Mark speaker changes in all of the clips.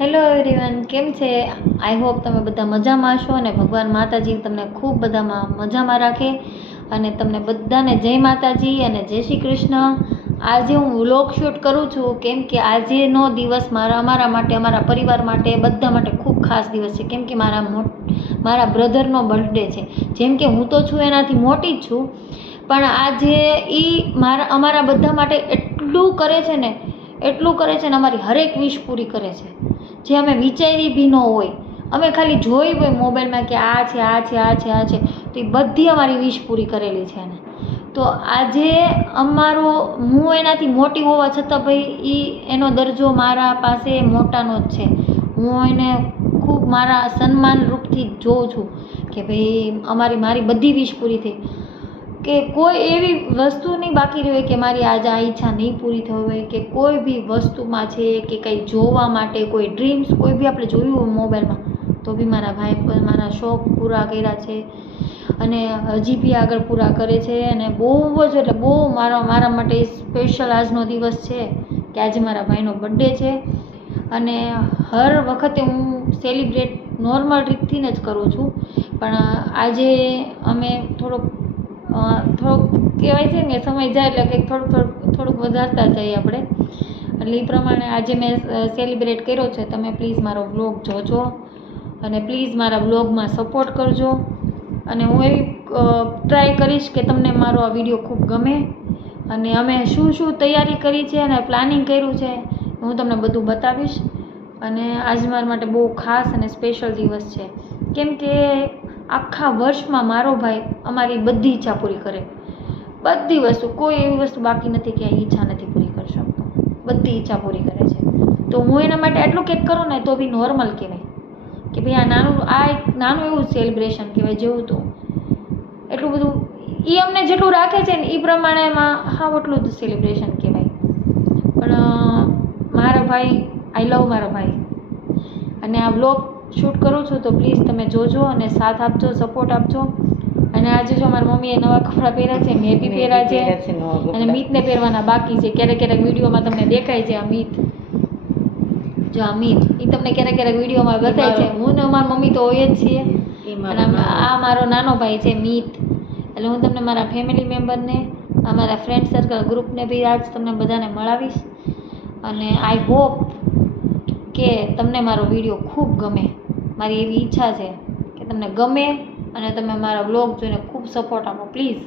Speaker 1: Hello everyone કેમ છે? I hope તમે બધા મજામાં હશો અને ભગવાન માતાજી તમને ખૂબ બધામાં મજામાં રાખે અને તમને બધાને જય માતાજી અને જય શ્રી કૃષ્ણ. આજે હું વ્લોગ શૂટ કરું છું, કેમ કે આજેનો દિવસ મારા અમારા માટે, અમારા પરિવાર માટે, બધા માટે ખૂબ ખાસ દિવસ છે, કેમ કે મારા મો, મારા બ્રધરનો બર્થડે છે. જેમ કે હું તો છું એનાથી મોટી જ છું, પણ આજે એ મારા, અમારા બધા માટે એટલું કરે છે ને એટલું કરે છે ને અમારી હરેક વિશ પૂરી કરે છે. જે અમે વિચારી બી ન હોય, અમે ખાલી જોઈ હોય મોબાઈલમાં કે આ છે આ છે આ છે આ છે, તો એ બધી અમારી વિશ પૂરી કરેલી છે એને. તો આજે અમારો હું એનાથી મોટી હોવા છતાં ભાઈ એ એનો દરજ્જો મારા પાસે મોટાનો જ છે. હું એને ખૂબ મારા સન્માન રૂપથી જોઉં છું કે ભાઈ અમારી, મારી બધી વિશ પૂરી થઈ. કે કોઈ એવી વસ્તુ નહીં બાકી રહે કે મારી આજે આ ઈચ્છા નહીં પૂરી થઈ હોય કે કોઈ બી વસ્તુમાં છે કે કંઈ જોવા માટે, કોઈ ડ્રીમ્સ કોઈ બી આપણે જોયું હોય મોબાઈલમાં, તો બી મારા ભાઈ મારા શોખ પૂરા કર્યા છે. અને હજી બી આગળ પૂરા કરે છે અને બહુ જ એટલે બહુ મારા મારા માટે સ્પેશિયલ આજનો દિવસ છે કે આજે મારા ભાઈનો બર્થડે છે. અને હર વખતે હું સેલિબ્રેટ નોર્મલ રીતથી જ કરું છું. પણ આજે અમે થોડોક થોડુંક કહેવાય છે ને, સમય જાય એટલે કંઈક થોડુંક થોડુંક થોડુંક વધારતા જઈએ આપણે. એટલે એ પ્રમાણે આજે મેં સેલિબ્રેટ કર્યો છે. તમે પ્લીઝ મારો વ્લોગ જોજો અને પ્લીઝ મારા વ્લોગમાં સપોર્ટ કરજો. અને હું એવી ટ્રાય કરીશ કે તમને મારો આ વીડિયો ખૂબ ગમે. અને અમે શું શું તૈયારી કરી છે અને પ્લાનિંગ કર્યું છે, હું તમને બધું બતાવીશ. અને આજ મારા માટે બહુ ખાસ અને સ્પેશિયલ દિવસ છે. કેમ કે આખા વર્ષમાં મારો ભાઈ અમારી બધી ઈચ્છા પૂરી કરે. બધી વસ્તુ, કોઈ એવી વસ્તુ બાકી નથી કે ઈચ્છા નથી પૂરી કરી શકતો. બધી ઈચ્છા પૂરી કરે છે. તો હું એના માટે આટલું કંઈક કરું ને તો બી નોર્મલ કહેવાય. કે ભાઈ આ નાનું, આ એક નાનું એવું સેલિબ્રેશન કહેવાય જેવું તો. એટલું બધું એ અમને જેટલું રાખે છે ને એ પ્રમાણેમાં હા એટલું જ સેલિબ્રેશન કહેવાય. પણ મારા ભાઈ આઈ લવ મારા ભાઈ. અને આ વ્લોગ શૂટ કરું છું તો પ્લીઝ તમે જોજો અને સાથ આપજો સપોર્ટ આપજો. અને આજે જો મારી મમ્મીએ નવા કપડાં પહેર્યા છે મેં બી પહેર્યા છે. અને મીતને પહેરવાના બાકી છે. ક્યારેક ક્યારેક વિડીયોમાં તમને દેખાય છે આ મીત જો આ મીત એ તમને ક્યારેક ક્યારેક વિડીયોમાં બતાય છે. હું ને મારી મમ્મી તો હોય જ છીએ. અને આ મારો નાનો ભાઈ છે મીત. એટલે હું તમને મારા ફેમિલી મેમ્બરને અમારા ફ્રેન્ડ સર્કલ ગ્રુપને બી આજ તમને બધાને મળાવીશ. અને આઈ હોપ કે તમને મારો વીડિયો ખૂબ ગમે. મારી એવી ઈચ્છા છે કે તમને ગમે અને તમે મારા બ્લોગ જોઈને ખૂબ સપોર્ટ આપો પ્લીઝ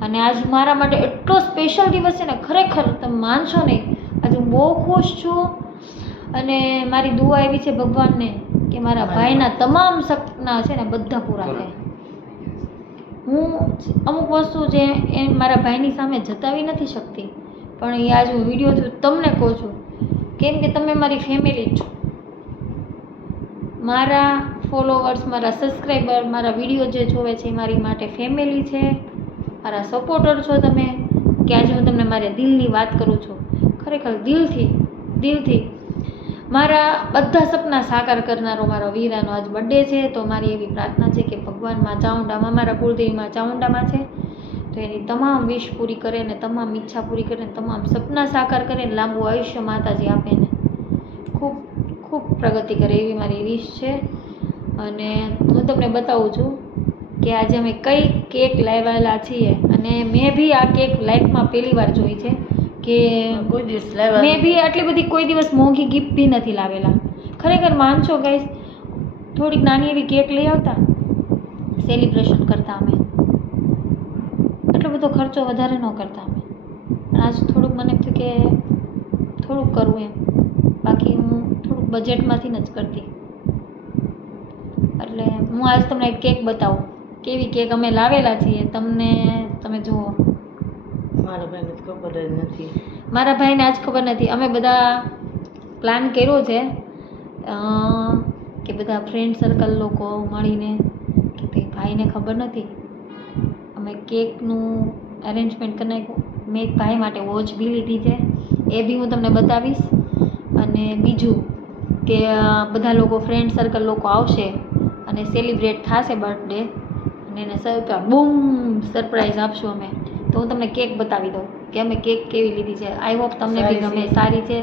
Speaker 1: અને આજ મારા માટે એટલો સ્પેશિયલ દિવસ છે ને ખરેખર તમે માનશો નહીં. આજે હું બહુ ખુશ છું અને મારી દુઆ એવી છે ભગવાનને કે મારા ભાઈના તમામ સપના છે ને બધા પૂરા થાય. હું અમુક વસ્તુ જે એ મારા ભાઈની સામે જતાવી નથી શકતી પણ એ આજ હું વીડિયો છું તમને કહું છું. કેમ કે તમે મારી ફેમિલી છો. મારા ફોલોવર્સ મારા સબસ્ક્રાઈબર મારા વીડિયો જે જોવે છે એ મારી માટે ફેમિલી છે. મારા સપોર્ટર છો તમે. કે આજે હું તમને મારા દિલની વાત કરું છું. ખરેખર દિલથી દિલથી મારા બધા સપના સાકાર કરનારો મારો વીરાનો આજ બર્થડે છે. તો મારી એવી પ્રાર્થના છે કે ભગવાનમાં ચાઉંડામાં મારા કુળદેવીમાં ચાઉંડામાં છે. તો એની તમામ વિશ પૂરી કરે ને તમામ ઈચ્છા પૂરી કરે ને તમામ સપના સાકાર કરે ને લાંબુ આયુષ્ય માતાજી આપે ને. ખૂબ ખૂબ પ્રગતિ કરે એવી મારી વિશ છે. અને હું તમને બતાવું છું કે આજે અમે કઈ કેક લાવેલા છીએ. અને મેં બી આ કેક લાઈફમાં પહેલી વાર જોઈ છે કે
Speaker 2: કોઈ દિવસ લાવ્યા
Speaker 1: મેં બી આટલી બધી કોઈ દિવસ મોંઘી ગિફ્ટ બી નથી લાવેલા. ખરેખર માનશો ગાઈસ થોડીક નાની એવી કેક લઈ આવતા? સેલિબ્રેશન કરતા અમે. એટલો બધો ખર્ચો વધારે ન કરતા અમે. પણ આજ થોડુંક મને થયું કે થોડુંક કરવું એમ. બજેટમાંથી જ કરતી. એટલે હું આજ તમને એક કેક બતાવું. કેવી કેક અમે લાવેલા છીએ તમને તમે જુઓ.
Speaker 2: મારા ભાઈને ખબર જ નથી.
Speaker 1: મારા ભાઈને આજ ખબર નથી. અમે બધા પ્લાન કર્યો છે કે બધા ફ્રેન્ડ સર્કલ લોકો મળીને કે ભાઈ ભાઈને ખબર નથી. અમે કેકનું અરેન્જમેન્ટ કરી નાખ્યું. મેં એક ભાઈ માટે વોચ બી લીધી છે. એ બી હું તમને બતાવીશ. અને બીજું કે બધા લોકો ફ્રેન્ડ સર્કલ લોકો આવશે અને સેલિબ્રેટ થશે બર્થડે અને એને સર બૂમ સરપ્રાઈઝ આપશું અમે. તો હું તમને કેક બતાવી દઉં કે અમે કેક કેવી લીધી છે. આઈ હોપ તમને બી ગમે સારી છે.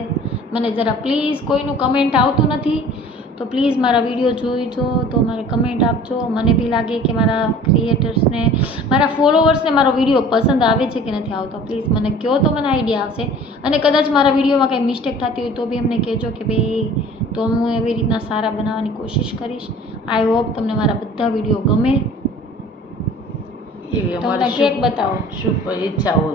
Speaker 1: મને જરા પ્લીઝ કોઈનું કમેન્ટ આવતું નથી. તો પ્લીઝ મારા વીડિયો જોઈજો તો મારે કમેન્ટ આપજો. મને બી લાગે કે મારા ક્રિએટર્સને મારા ફોલોવર્સને મારો વીડિયો પસંદ આવે છે કે નથી આવતો. પ્લીઝ મને કહો તો મને આઈડિયા આવશે. અને કદાચ મારા વિડીયોમાં કંઈ મિસ્ટેક થતી હોય તો બી અમને કહેજો કે ભાઈ તો હું એવી રીતના સારા બનાવવાની કોશિશ કરીશ. આઈ હોપ તમને મારા બધા વીડિયો ગમે.
Speaker 2: એવી
Speaker 1: તો
Speaker 2: અમારી
Speaker 1: કેક બતાવો.
Speaker 2: શું ઈચ્છાઓ